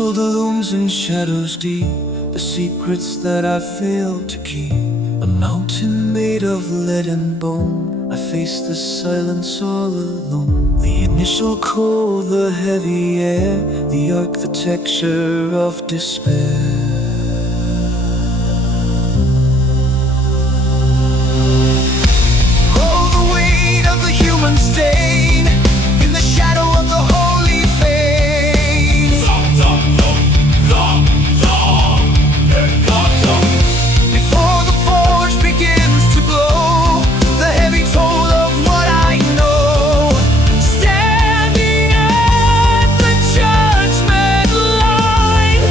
threshold looms in shadows deep, the secrets that I failed to keep. A mountain made of lead and bone, I face the silence all alone. The initial cold, the heavy air, the architecture of despair. Stain in the shadow of the holy fane. Before the forge begins to glow, the heavy toll of what I know. Standing at the judgment line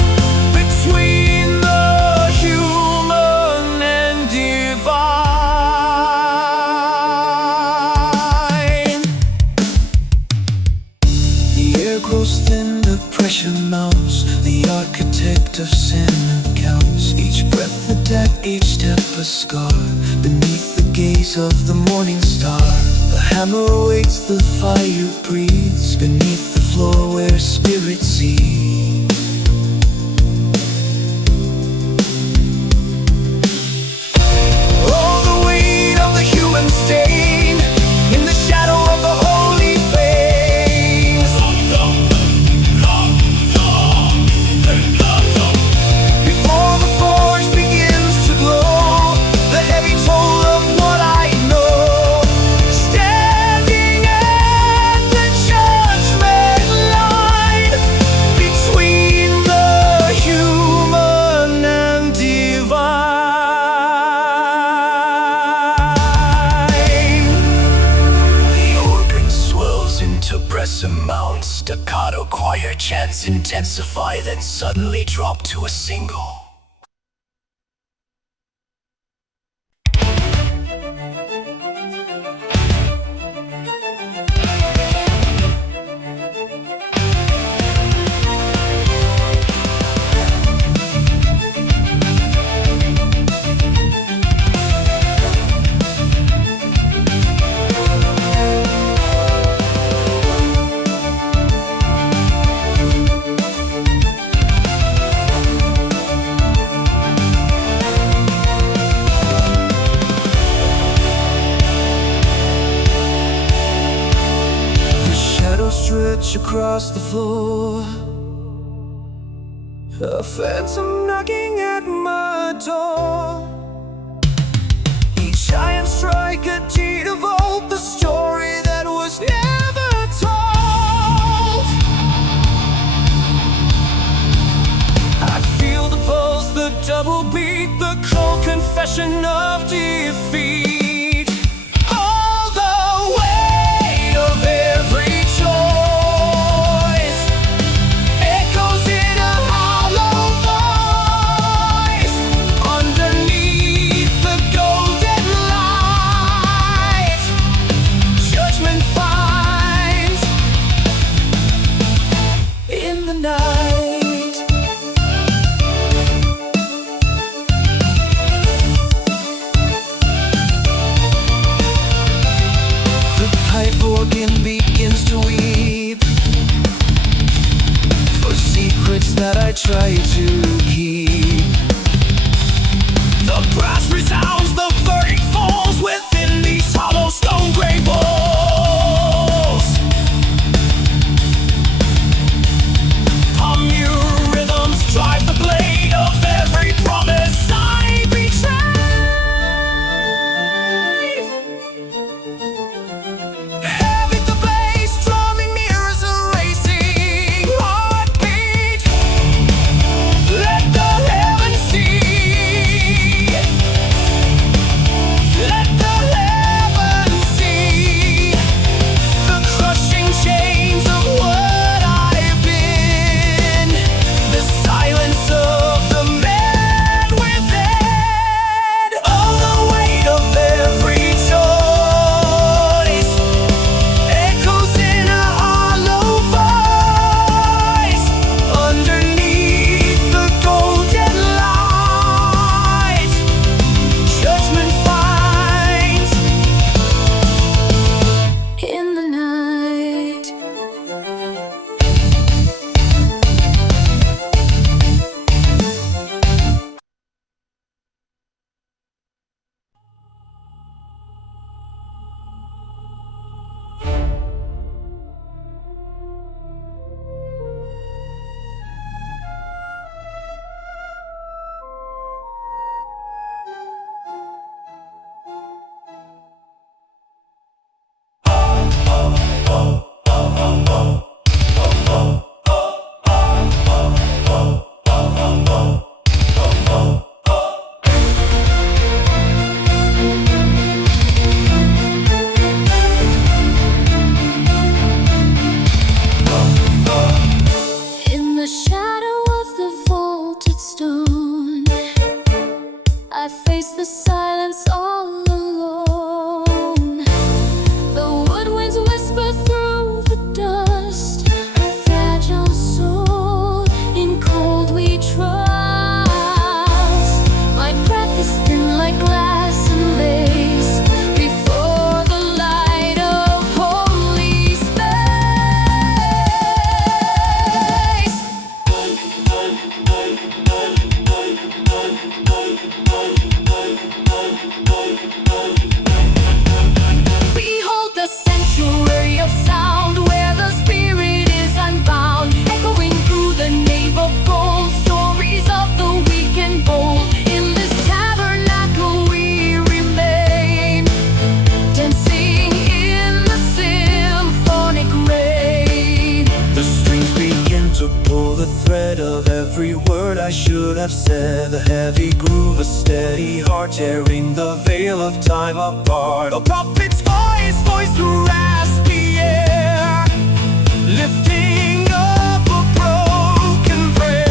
between the human and divine. Grows thin, the pressure mounts, the architect of sin accounts. Each breath a debt, each step a scar, beneath the gaze of the morning star. The hammer waits, the fire breathes, beneath the floor where spirits see. Oh, the weight of the human stain in the shadow of the holy fane. Mounts, staccato choir chants intensify, then suddenly drop to a single. Stretch across the floor, a phantom knocking at my door. Each giant strike a deed of old, the story that was never told. I feel the pulse, the double beat, the cold confession of defeat. All the weight of every every word I should have said. The heavy groove, a steady heart, tearing the veil of time apart. A prophet's voice through raspy air, lifting up a broken prayer.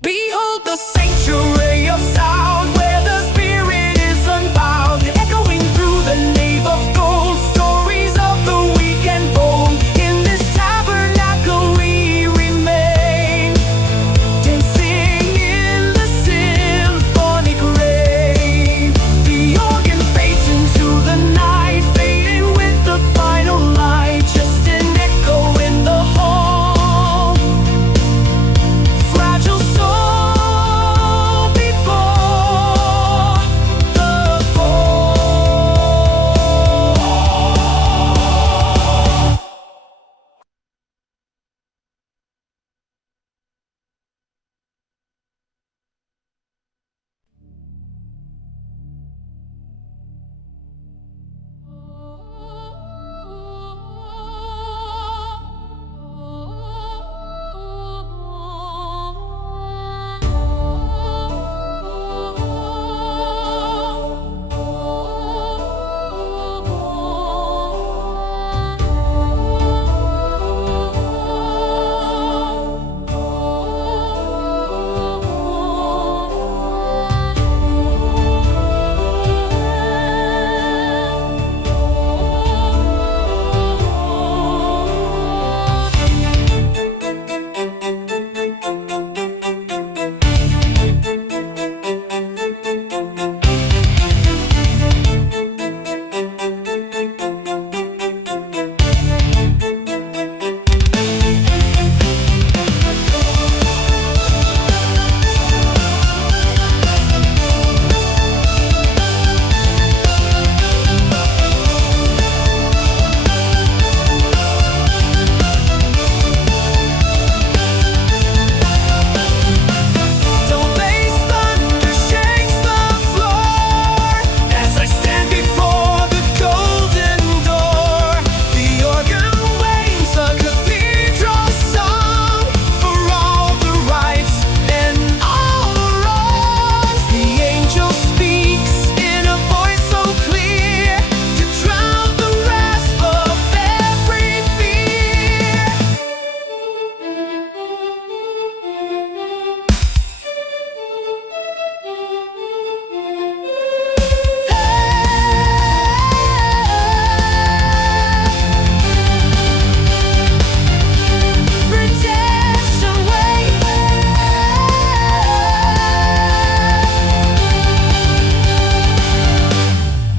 Behold the sanctuary of sound, where the spirit is unbound, echoing through the nave of gold, stories of the weak and bold. In this tabernacle we remain, dancing in the symphonic rain. The organ fades into the night, fading with the final light, just an echo in the hall. Fragile soul before the fall.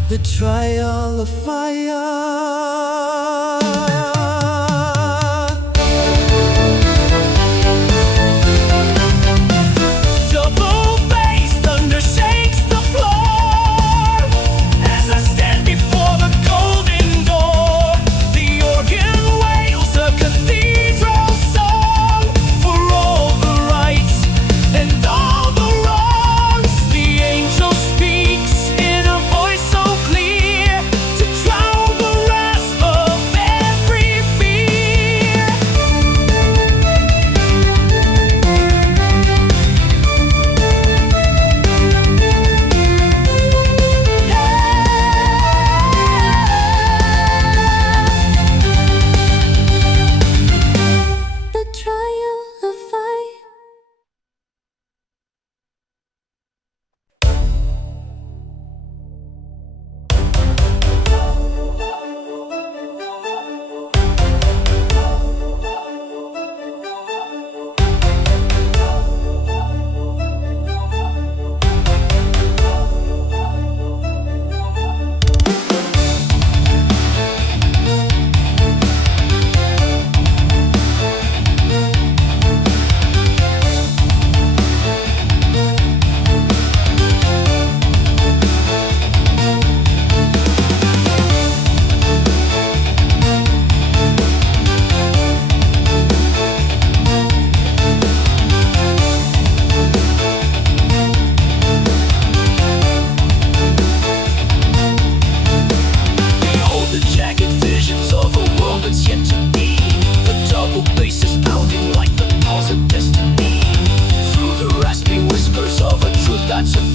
The trial of fire. Double bass thunder shakes the floor as I stand before the golden door. The organ wails a cathedral song for all the rights and all the wrongs. The angel speaks in a voice so clear to drown the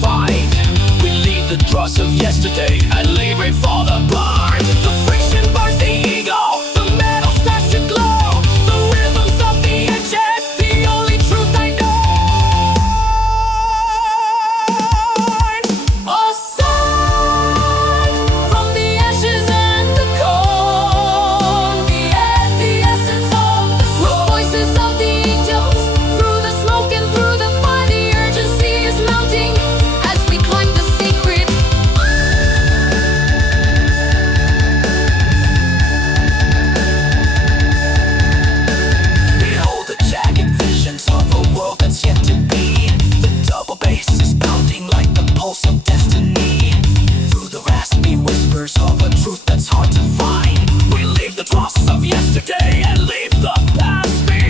refined. We leave the dross of yesterday and leave it for the barn. The friction burns the ego, the metal starts to glow. The rhythms of the ancient, the only truth I know. Ascent from the ashes and the cold. The essence of the soul. Voices of the angels through the smoke and through the fire. The urgency is mounting as we climb the sacred. Behold the jagged visions of a world that's yet to be. The double bass is pounding like the pulse of destiny. Through the raspy whispers of a truth that's hard to find, we leave the dross of yesterday and leave the past behind.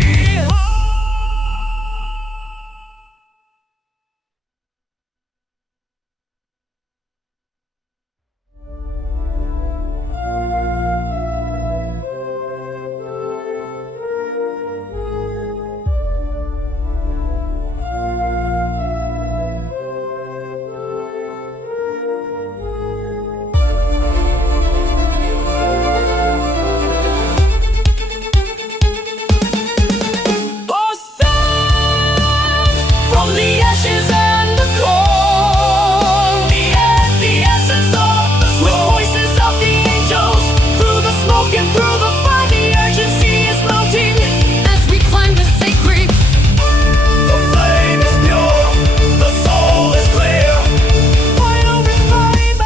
From the ashes and the cold, the essence of the soul. Voices of the angels through the smoke and through the fire. The urgency is mounting as we climb the sacred. The flame is pure, the soul is clear. Final refinement.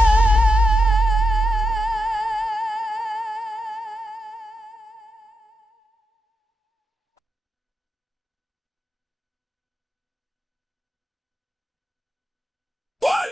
What?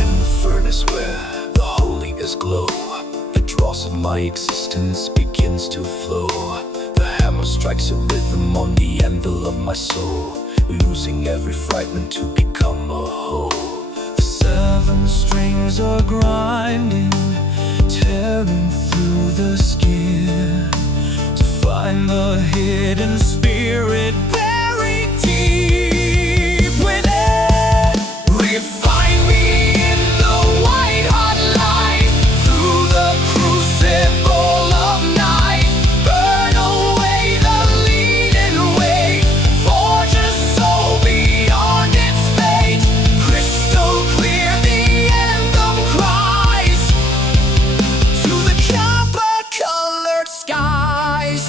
In the furnace where the holiest glow, the dross of my existence begins to flow. The hammer strikes a rhythm on the anvil of my soul, losing every fragment to become a whole. The seven strings are grinding, tearing through the skin, to find the hidden spirit buried deep within. Refine me in the white hot light, through the crucible of night. Burn away the leading weight, forge a soul beyond its fate. Crystal clear the anthem cries to the copper-colored skies.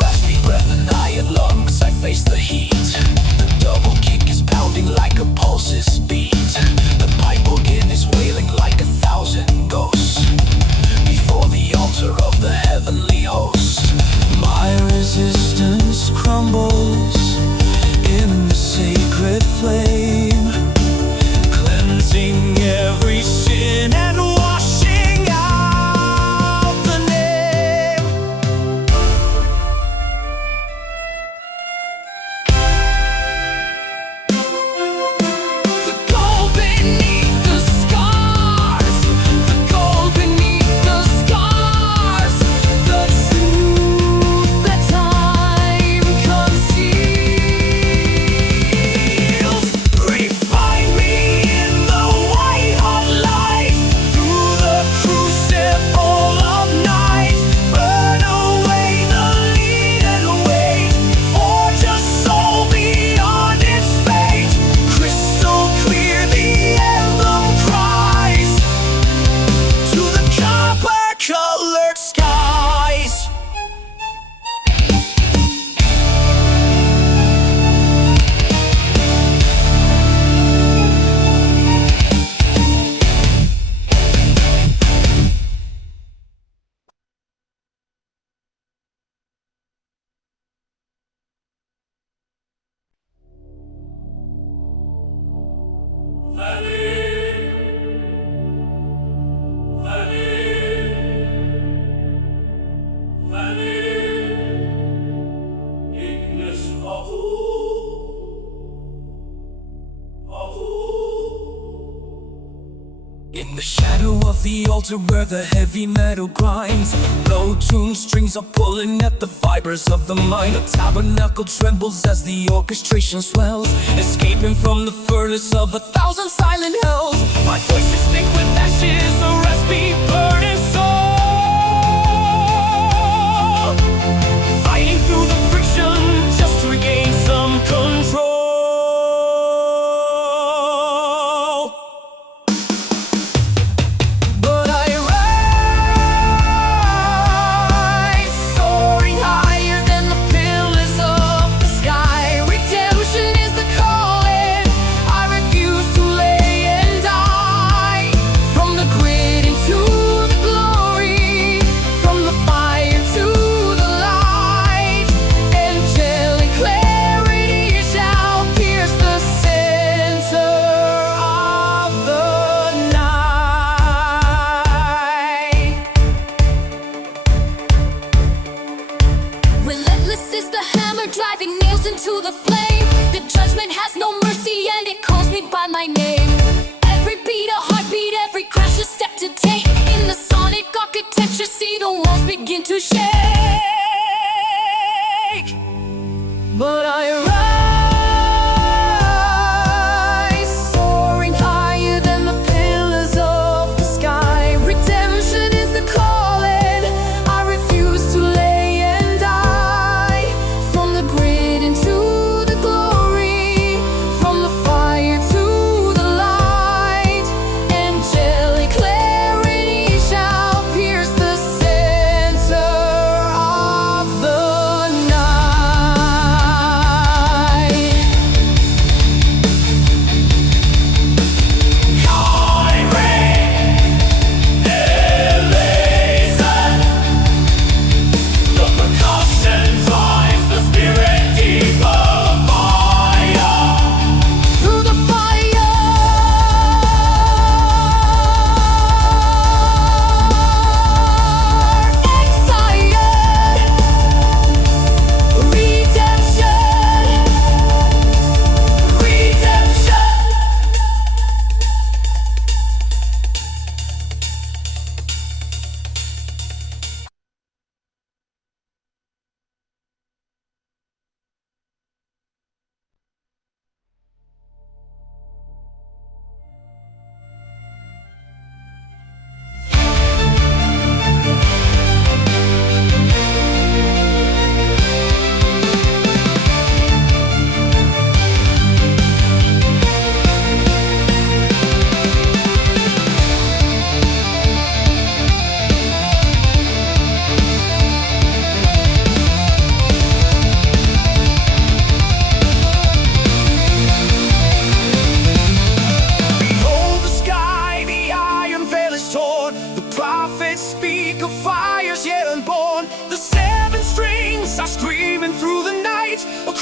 Rest of the altar where the heavy metal grinds. Low-tuned strings are pulling at the fibers of the mind. The tabernacle trembles as the orchestration swells, escaping from the furnace of 1,000 silent hells. My voice is thick with ashes, a raspy burning soul, fighting through the friction just to regain some control. My name. Every beat a heartbeat, every crash a step to take. In the sonic architecture, see the walls begin to shake. But I rise, soaring higher than the pillars of the sky. Redemption is the calling. I refuse to lay and die. From the grid into the glory, from the fire to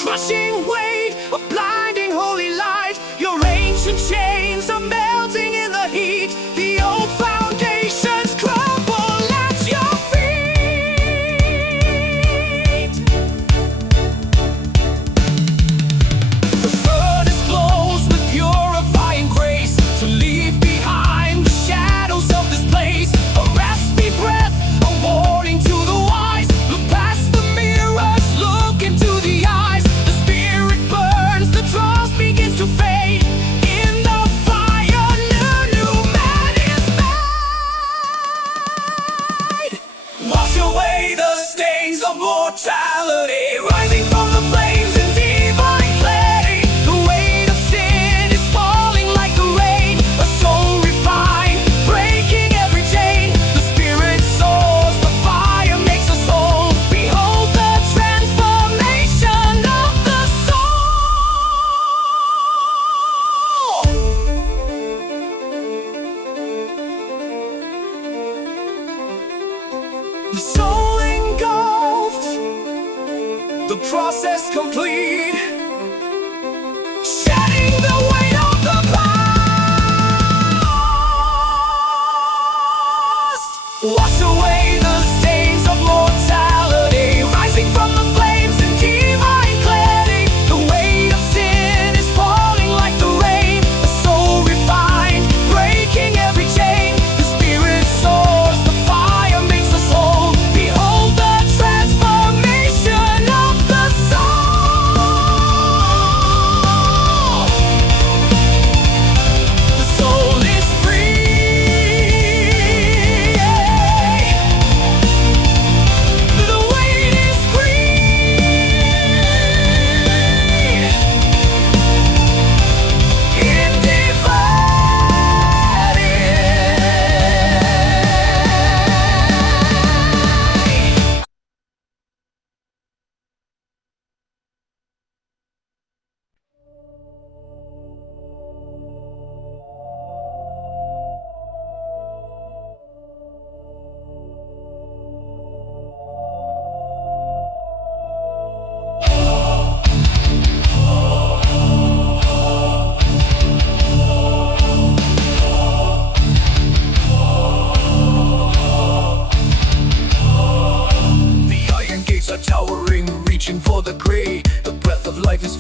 crushing weight, a blinding holy light. Your ancient chains are melting in the heat. The old foundations crumble at your feet. The furnace glows with purifying grace to leave behind the shadows of this place. A raspy breath, a warning to the wise. Look past the mirrors, look into the eyes. The spirit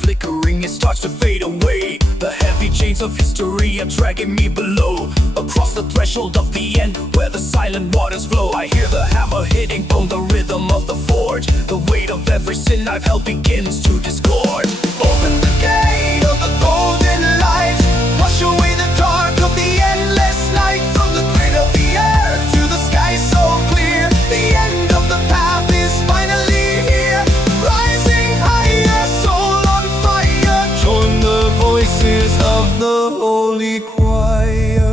flickering, it starts to fade away. The heavy chains of history are dragging me below, across the threshold of the end, where the silent waters flow. I hear the hammer hitting bone, the rhythm of the forge. The weight of every sin I've held begins to discord. Open the gate of the golden light, wash away the dark of the endless night. From the grid of the earth to the sky so clear, the end of the path is finally here. Rising higher, soul on fire, join the voices of the holy choir.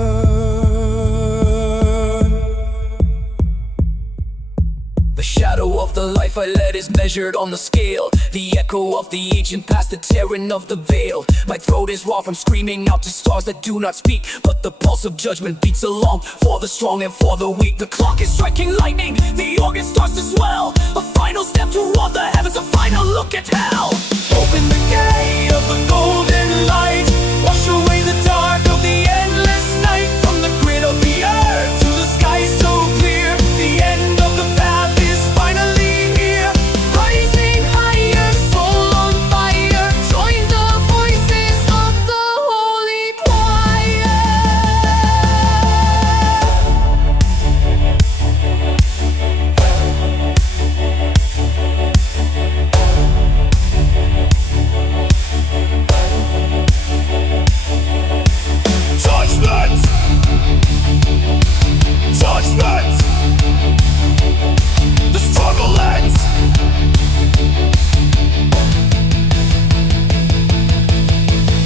The shadow of the life I led is measured on the scale, the echo of the ancient past, the tearing of the veil. My throat is raw from screaming out to stars that do not speak, but the pulse of judgment beats along for the strong and for the weak. The clock is striking lightning, the organ starts to swell. A final step toward the heavens, a final look at hell. Open the gate of the golden light, wash away the dark of the endless night. From the grid of the earth to the sky so clear, the end of the path is finally here. Rising higher, soul on fire, join the voices of the holy choir. Judgment! Judgment! The struggle ends!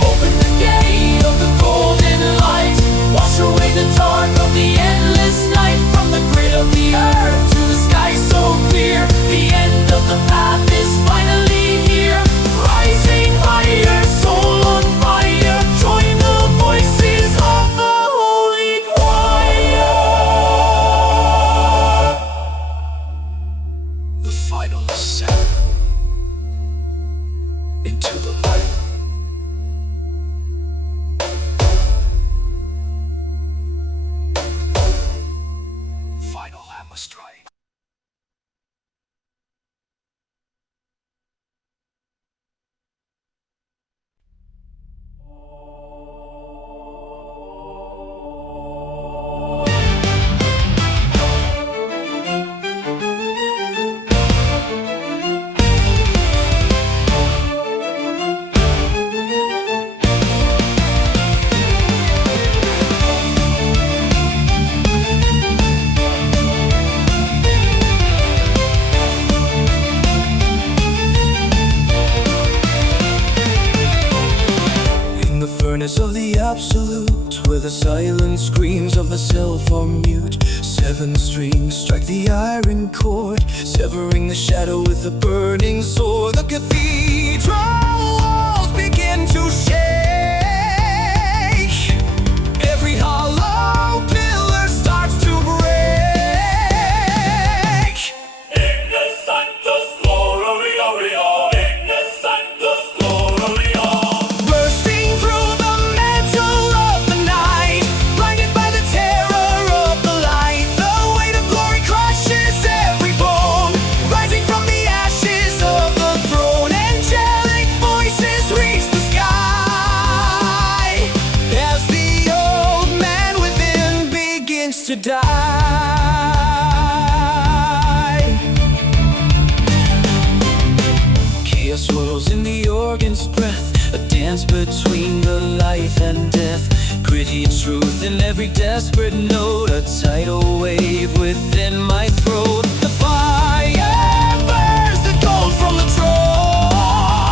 Open the gate of the golden light, wash away the dark of the endless night. From the grid of the earth to the sky so clear, the end of the path is finally here. Rising higher, soul on fire, join the voices of the holy choir. The final ascent into the light. Final hammer strike. In the furnace of the absolute, where the silent screams of the self are mute, 7 strings strike the iron chord, severing the shadow with a burning sword. The cathedral walls begin to shake, every hollow pillar starts to break. Ignis Sanctus Gloria, Ignis Sanctus Gloria. Bursting through the mantle of the night, blinded by the terror of the light. The weight of glory crushes every bone, rising from the ashes of the throne. Angelic voices reach the sky, as the old man within begins to die. Chaos swirls in the organ's breath, a dance between the life and death. Gritty truth in every desperate note, a tidal wave within my throat. The fire burns the gold from the dross.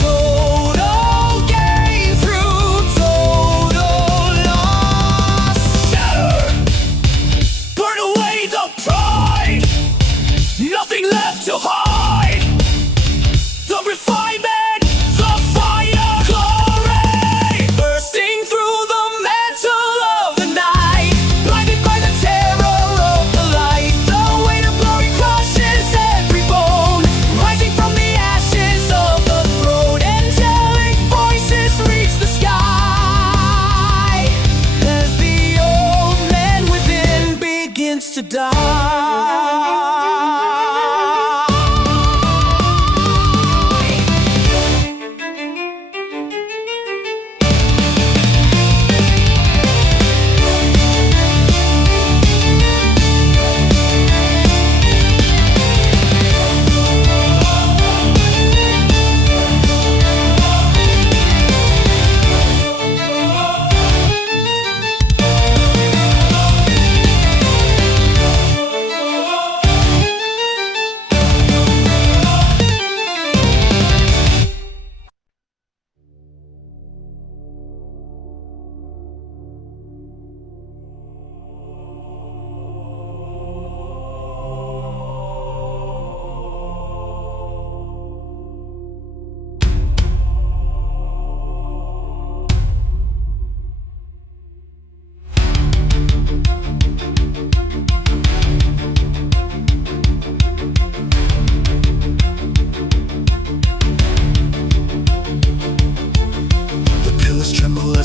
Total gain through total loss. Shatter! Burn away the pride, nothing left to hide. The refinement, the fire, glory, bursting through the mantle of the night, blinded by the terror of the light. The weight of glory crushes every bone, rising from the ashes of the throne. Angelic voices reach the sky, as the old man within begins to die.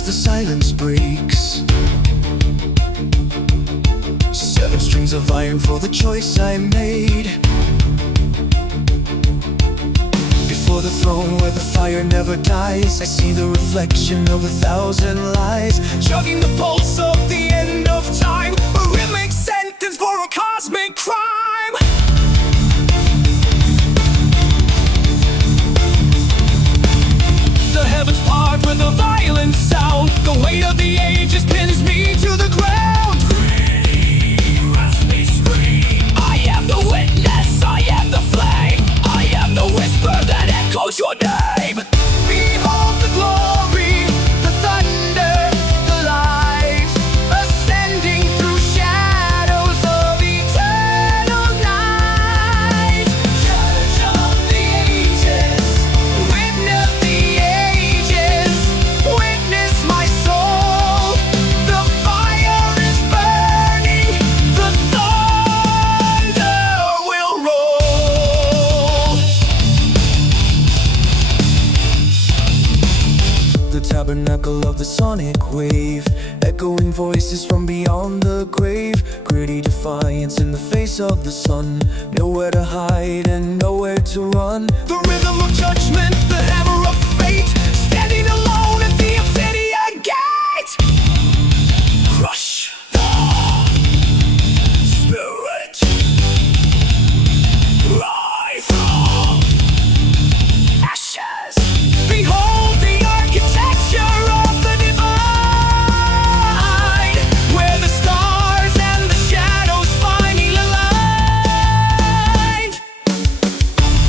the silence breaks. 7 strings of iron for the choice I made. Before the throne where the fire never dies, I see the reflection of 1,000 lies, chugging the pulse of the end of time, a rhythmic sentence for a cosmic crime. The heavens part with a violent sound, the weight of the ages pins me to the ground. Pretty raspy scream, I am the witness, I am the flame, I am the whisper that echoes your name. Behold the glory, the thunder, the light, ascending through shadows of eternal night. Judge of the ages, witness the ages, witness my soul. The fire is burning, the thunder will roll. The tabernacle of the sonic wave, echoing voices from beyond the grave. Gritty defiance in the face of the sun, nowhere to hide and nowhere to run. The rhythm of judgment, the hammer of fate, standing alone at the obsidian gate. Crush the spirit, rise from ashes. Behold the architecture of the divine, where the stars and the shadows finally aligned.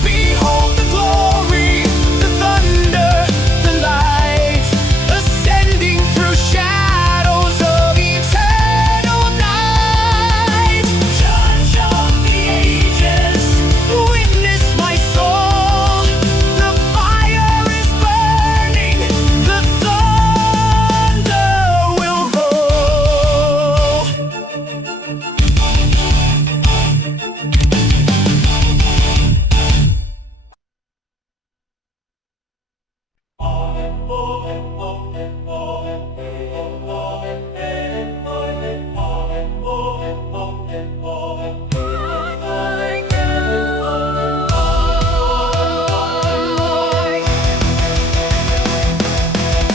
Behold the glory, the thunder, the light, ascending through shadows of eternal night. Judge of the ages, witness my soul. The fire is burning, the thunder will roll.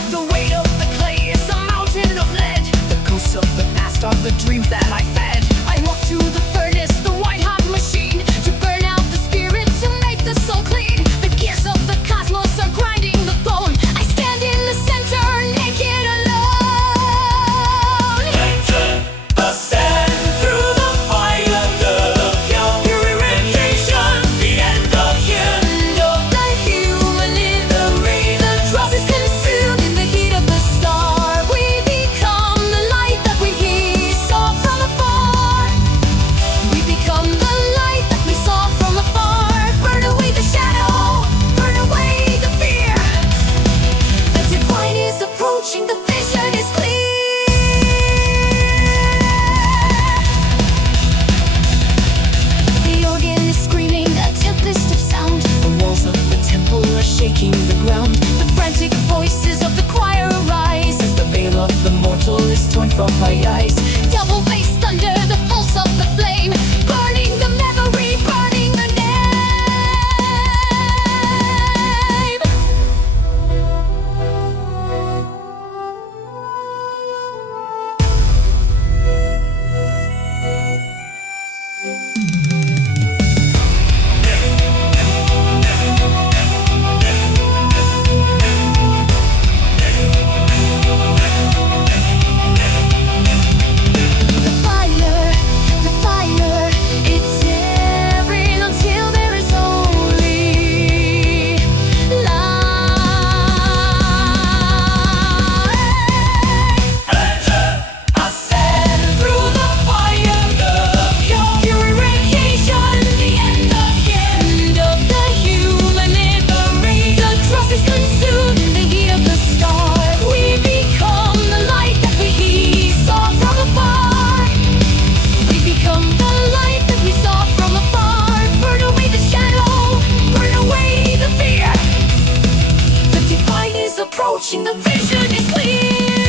The weight of the clay is a mountain of lead. The ghosts of the past are the dreams that I fed. I walk to the furnace, the white-hot machine, to burn out the spirit, to make the soul clean. The gears of the cosmos are grinding the bone. I stand in the center, naked alone. Ascend through the fire, the purification, the end of the human liberty. The dross is consumed in the heat of the star. We become the light that we saw from afar. We become the light that we saw from afar. Burn away the shadow, burn away the fear. The divine is approaching, the vision is clear. The organ is screaming, a tempest of sound. The walls of the temple are shaking the ground. The frantic voices of the choir arise as the veil of the mortal is torn from my eyes. Double bass thunder, the pulse of the flame, burning the memory, burning the name. The fire, it's every until there is only light. Ascend through the fire, the purification, the end of the human liberty. The dross is consumed in the heat of the star. We become the light that we saw from afar. We become the light that we saw from afar. Burn away the shadow, burn away the fear. The divine is approaching, the vision is clear.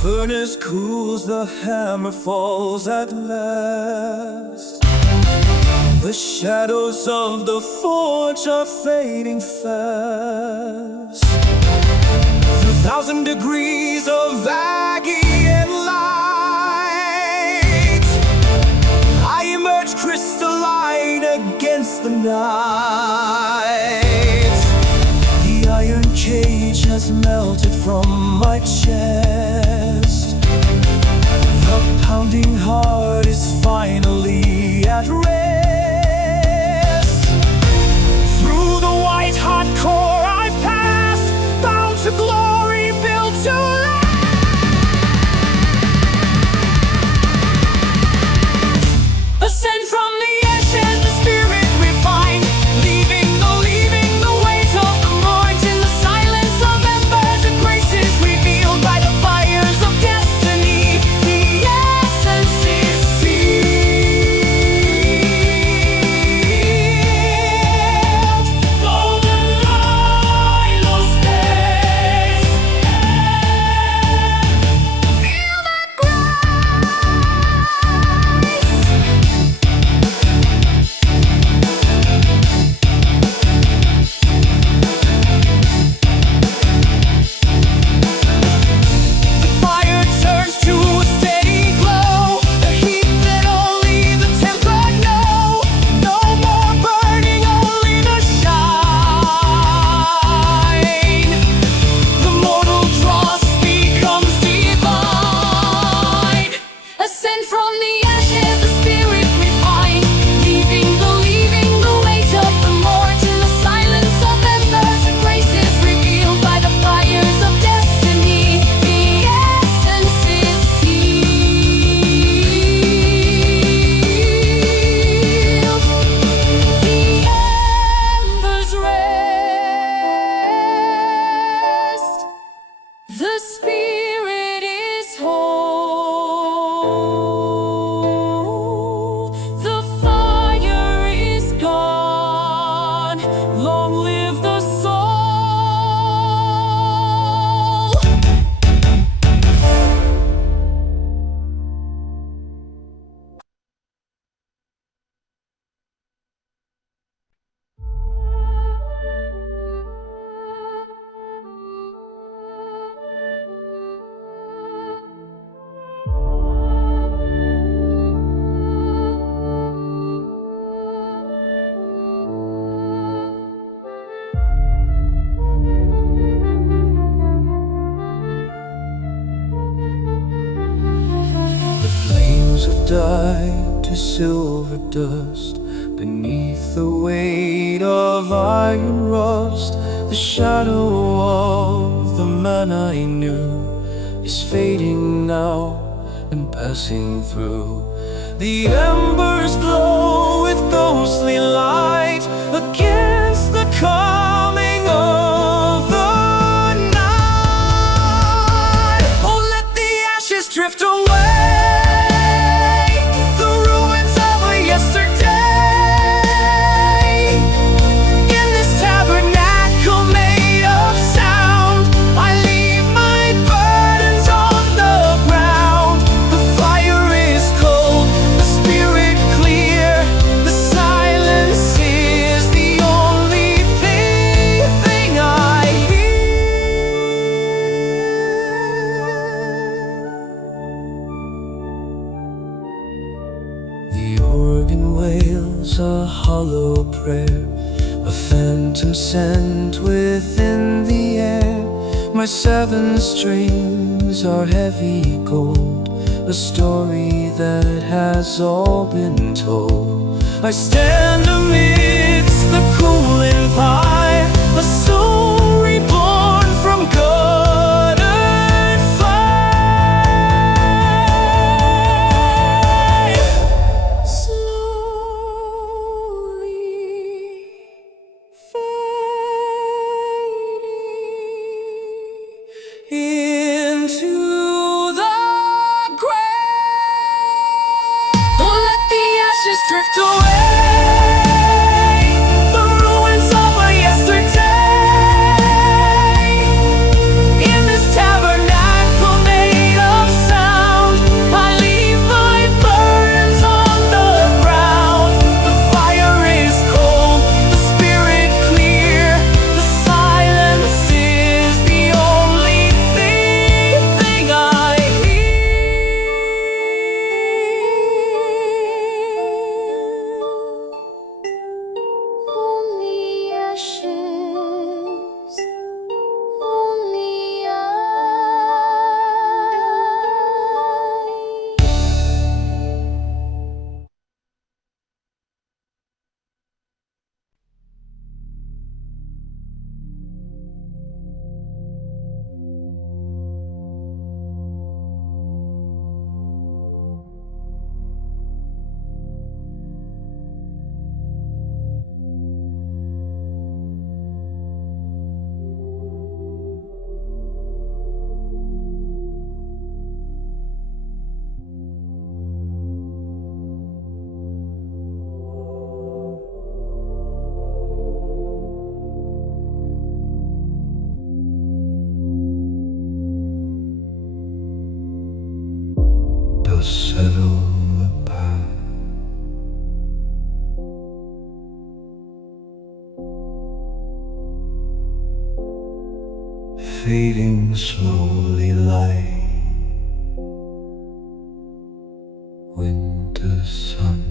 Furnace cools, the hammer falls at last. The shadows of the forge are fading fast. Through 1,000 degrees of agony and light, I emerge crystalline against the night. The iron cage has melted from my chest. The pounding heart is finally at rest. Through the white hot core I've passed, bound to glory, built to last. Ascend from the ashes, the spirit refined, leaving the weight of the Lord in the silence of embers and graces revealed by the fires of destiny. The essence is sealed. Golden light, lost days. Feel that fire turns to a steady glow, the heat that only the tempered know. No more burning, only the shine. The mortal dross becomes divine. Ascend from the ashes, the spirit refined, leaving the weight of the Lord in the silence of embers and graces revealed by the fires of destiny. The essence is sealed. The embers rest. The spirit is whole. The fire is gone. Long live the soul. The flames have died to silver dust beneath the weight of iron rust. The shadow of the man I knew is fading now and passing through. The embers glow with ghostly light against the coming of the night. Oh, let the ashes drift away, the ruins of a yesterday. In this tabernacle made of sound, I leave my burdens on the ground. The fire is cold, the spirit clear. The silence is the only thing I hear. The organ wails a hollow prayer, a phantom scent within the air. My 7 strings are heavy gold, a story that has all been told. I stand amidst the cooling fire, a soul reborn from Gothic fire. Slowly fading slowly like winter sun.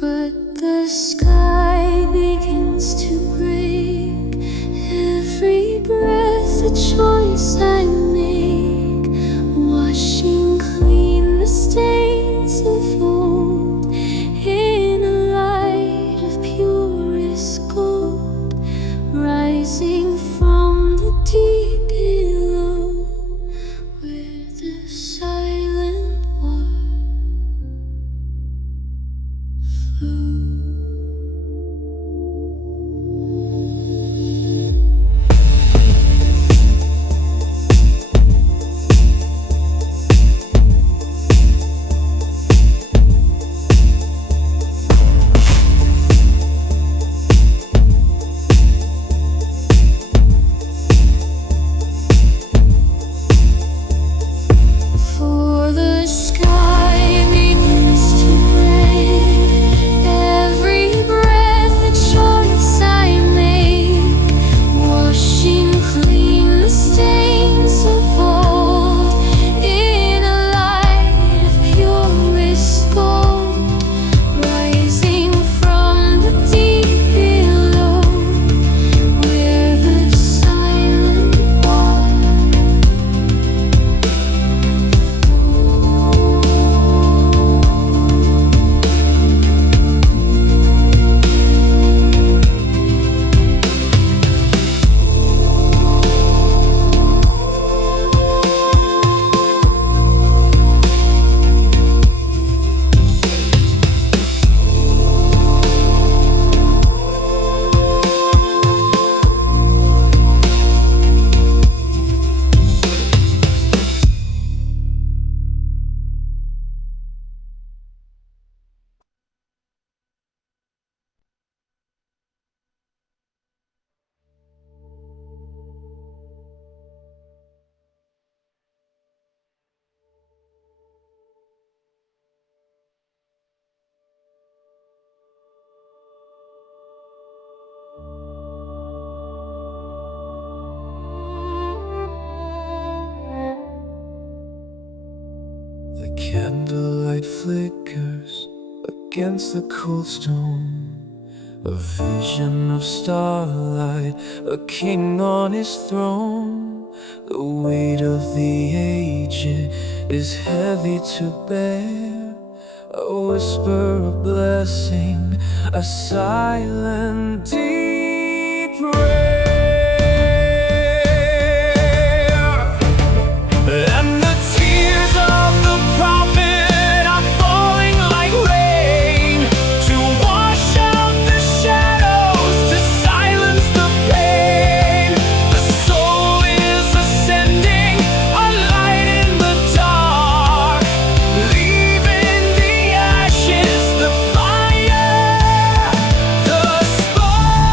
But the sky begins to break. Every breath a choice I make, washing clean the stains of old in a light of purest gold, rising from the deep below, where the silent water flows. For the sky begins to break. Every breath a choice I make, washing clean the stains of old in a light of purest gold, rising from the deep below, where the silent water The candlelight flickers against the cold stone, a vision of starlight, a king on his throne. The weight of the aged is heavy to bear, a whisper of blessing, a silent deep prayer. And the tears of the prophet are falling like rain, to wash out the shadows, to silence the pain. The soul is ascending, a light in the dark, leaving the ashes, the fire, the spark.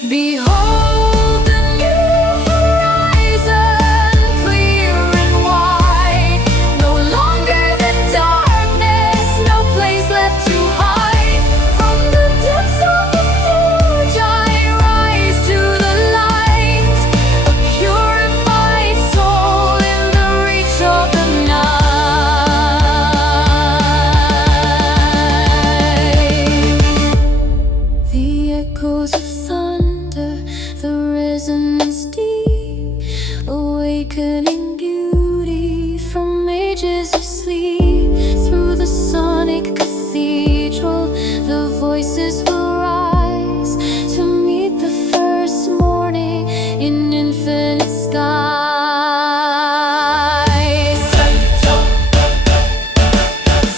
Behold the new horizon, clear and wide. No longer the darkness, no place left to hide. From the depths of the forge I rise to the light, a purified soul in the reach of the night. The echoes of thunder, the resonance deep, awakening beauty from ages of sleep. Through the sonic cathedral, the voices will rise to meet the first morning in infinite skies.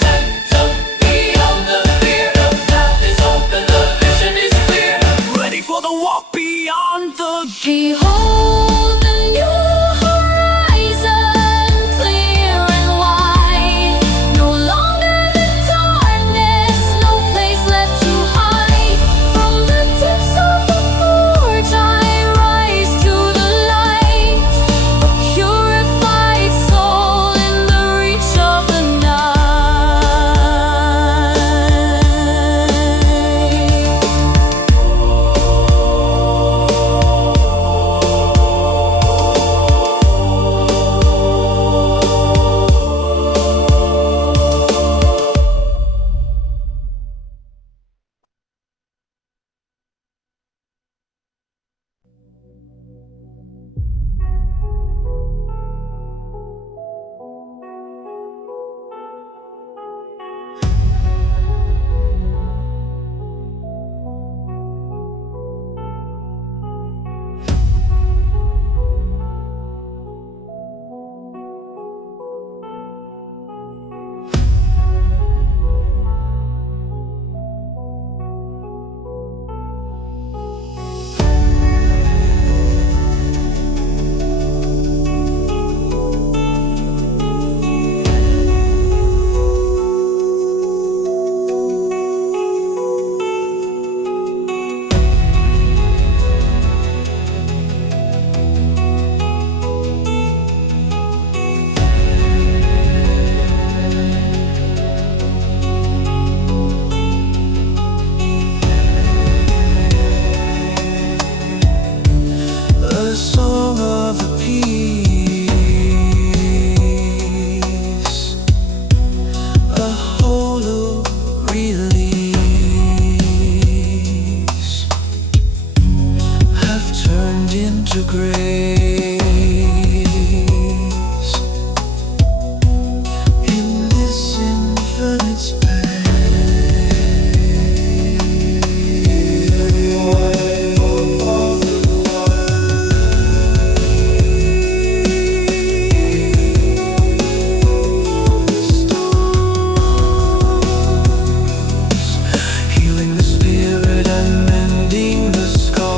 Sent up beyond the fear, the path is open, the vision is clear. Ready for the walk beyond the Behold the new horizon, clear and wide. No longer the darkness, no place left to hide. From the depths of the forge I rise to the light, a purified soul in the reach of the a song of peace, a hallowed release, have turned into grace in this infinite space. Healing the spirit and mending the scars.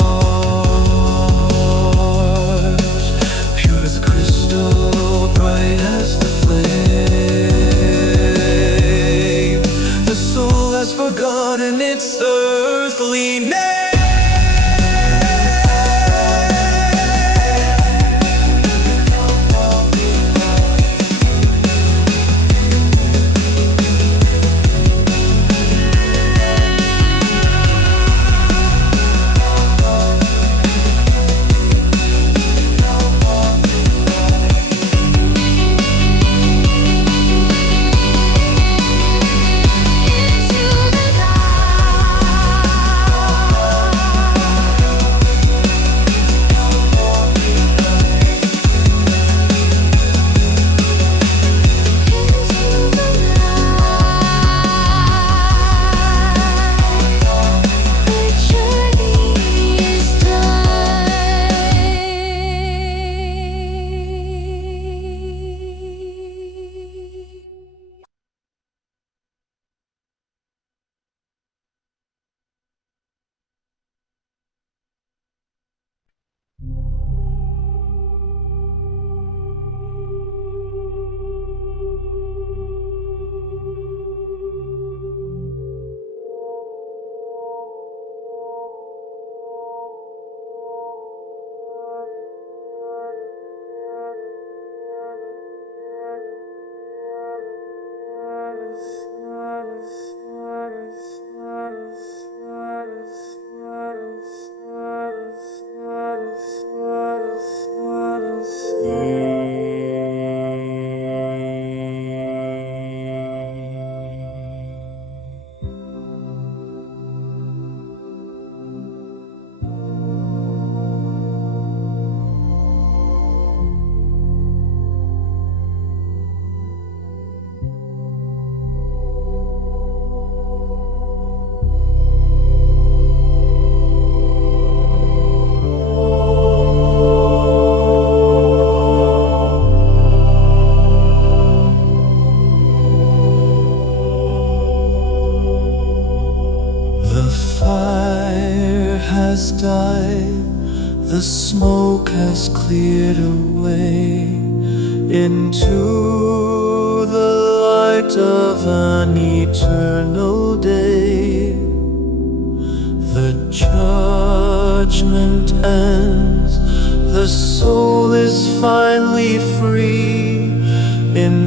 sky, the smoke has cleared away into the light of an eternal day. The judgment ends, the soul is finally free in